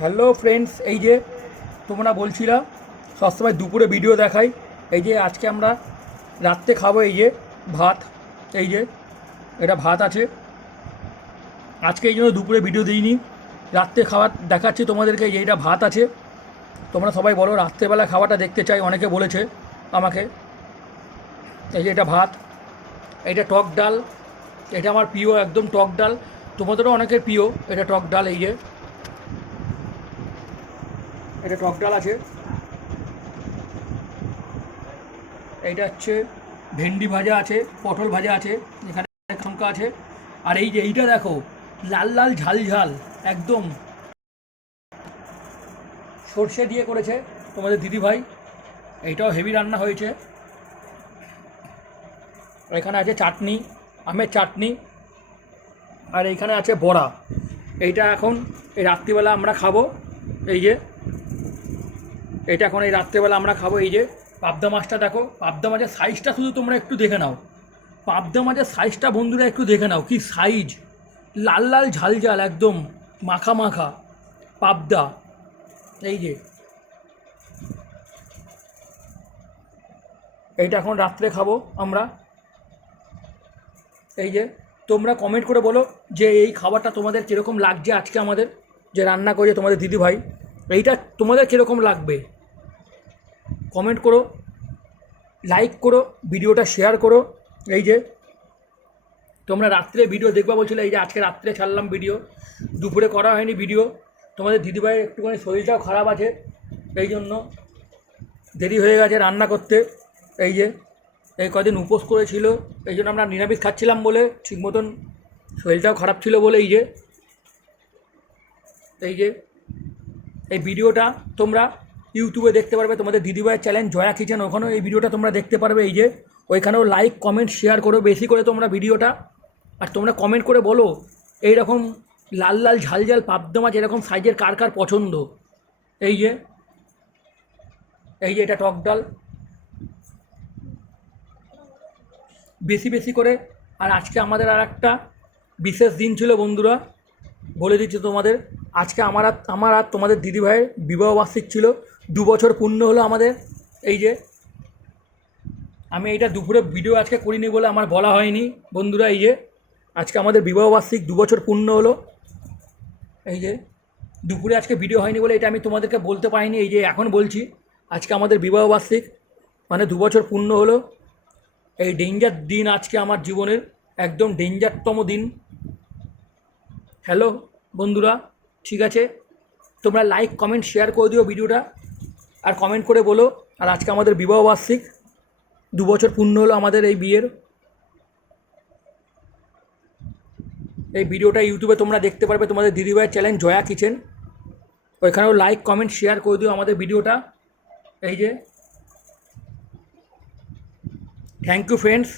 Hello friends, এই যে তোমরা বলছিলা সবসময় দুপুরে ভিডিও দেখাই। এই যে আজকে আমরা রাত্রে খাবো এই যে ভাত। এই যে এটা ভাত আছে আজকে, এই জন্য দুপুরে ভিডিও দিইনি, রাত্রে খাবার দেখাচ্ছি তোমাদেরকে। এই যে এটা ভাত আছে, তোমরা সবাই বলো রাত্রেবেলা খাবারটা দেখতে চাই, অনেকে বলেছে আমাকে। এই যে এটা ভাত, এটা টক ডাল, এটা আমার প্রিয় একদম টক ডাল, তোমাদেরও অনেকের প্রিয় এটা টক ডাল। এই যে এটা টক ডাল আছে, এইটা হচ্ছে ভেন্ডি ভাজা আছে, পটল ভাজা আছে, এখানে লঙ্কা আছে। আর এই যে এইটা দেখো, লাল লাল ঝাল ঝাল একদম সর্ষে দিয়ে করেছে তোমাদের দিদিভাই, এইটাও হেভি রান্না হয়েছে। এখানে আছে চাটনি, আমের চাটনি, আর এইখানে আছে বড়া। এইটা এখন এই রাত্রিবেলা আমরা খাবো। এই যে এটা এখন এই রাত্রেবেলা আমরা খাবো। এই যে পাবদা মাছটা দেখো, পাবদা মাছের সাইজটা শুধু তোমরা একটু দেখে নাও, পাবদা মাছের সাইজটা বন্ধুরা একটু দেখে নাও, কি সাইজ, লাল লাল ঝাল ঝাল একদম মাখা মাখা পাবদা। এই যে এইটা এখন রাত্রে খাবো আমরা। এই যে তোমরা কমেন্ট করে বলো যে এই খাবারটা তোমাদের কীরকম লাগছে, আজকে আমাদের যে রান্না করেছে তোমাদের দিদিভাই, এইটা তোমাদের কীরকম লাগবে কমেন্ট করো, লাইক করো, ভিডিওটা শেয়ার করো। এই যে তোমরা রাত্রে ভিডিও দেখবা বলছিলে, এই যে আজকে রাত্রে ছাড়লাম ভিডিও, দুপুরে করা হয়নি ভিডিও। তোমাদের দিদিভাইয়ের একটুখানি শরীরটাও খারাপ আছে, এই জন্য দেরি হয়ে গেছে রান্না করতে। এই যে এই কদিন উপোস করেছিল, এই জন্য আমরা নিরামিষ খাচ্ছিলাম বলে, ঠিক মতন শরীরটাও খারাপ ছিল বলে। এই যে এই যে এই ভিডিওটা তোমরা ইউটিউবে দেখতে পারবে, তোমাদের দিদিভাইয়ের চ্যানেল জয়া কিচেন, ওখানেও এই ভিডিওটা তোমরা দেখতে পারবে। এই যে ওইখানেও লাইক কমেন্ট শেয়ার করো বেশি করে তোমরা ভিডিওটা। আর তোমরা কমেন্ট করে বলো এই রকম লাল লাল ঝাল ঝাল পাবদা মাছ এরকম সাইজের কার কার পছন্দ। এই যে এই যে এটা টক ডাল বেশি বেশি করে। আর আজকে আমাদের আর একটা বিশেষ দিন ছিল বন্ধুরা, বলে দিচ্ছি তোমাদের, আজকে আমার আর তোমাদের দিদিভাইয়ের বিবাহবার্ষিক ছিল, 2 বছর পূর্ণ হলো আমাদের। এই যে আমি এইটা দুপুরে ভিডিও আজকে করিনি বলে আমার বলা হয়নি বন্ধুরা। এই যে আজকে আমাদের বিবাহবার্ষিক 2 বছর পূর্ণ হলো। এই যে দুপুরে আজকে ভিডিও হয়নি বলে এটা আমি তোমাদেরকে বলতে পারিনি, এই যে এখন বলছি আজকে আমাদের বিবাহবার্ষিক, মানে 2 বছর পূর্ণ হলো। এই ডেঞ্জার দিন আজকে আমার জীবনের, একদম ডেঞ্জারতম দিন। হ্যালো বন্ধুরা, ঠিক আছে, তোমরা লাইক কমেন্ট শেয়ার করে দিও ভিডিওটা, আর কমেন্ট করে বলো। আর আজকে আমাদের বিবাহবার্ষিক, 2 বছর পূর্ণ হলো আমাদের এই বিয়ের। এই ভিডিওটা ইউটিউবে তোমরা দেখতে পারবে, তোমাদের দিদিভাইয়ের চ্যানেল জয়া কিচেন, ওইখানেও লাইক কমেন্ট শেয়ার করে দিও আমাদের ভিডিওটা। এই যে থ্যাংক ইউ ফ্রেন্ডস।